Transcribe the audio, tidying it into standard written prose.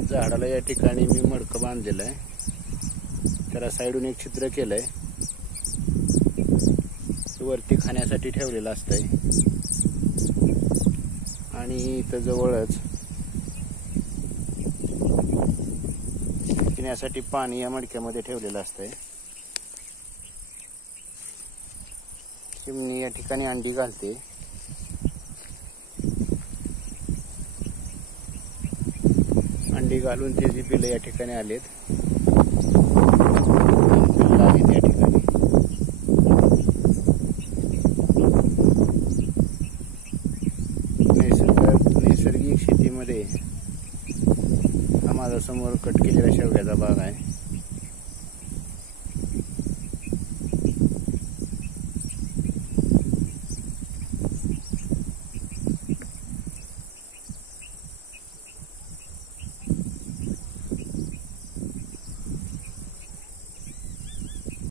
झाडाला या ठिकाणी मी मडकं बांधलेलं आहे. त्याला साईडून एक छिद्र केलंय. वरती खाण्यासाठी ठेवलेलं असतंय आणि इथं जवळच पिण्यासाठी पाणी या मडक्यामध्ये ठेवलेलं असतंय. चिमणी या ठिकाणी अंडी घालते. अंडी घालून त्याची पिल्लं या ठिकाणी आलेत. या ठिकाणी नैसर्गिक शेतीमध्ये हा माझा समोर कट केलेला शेवग्याचा बाग आहे.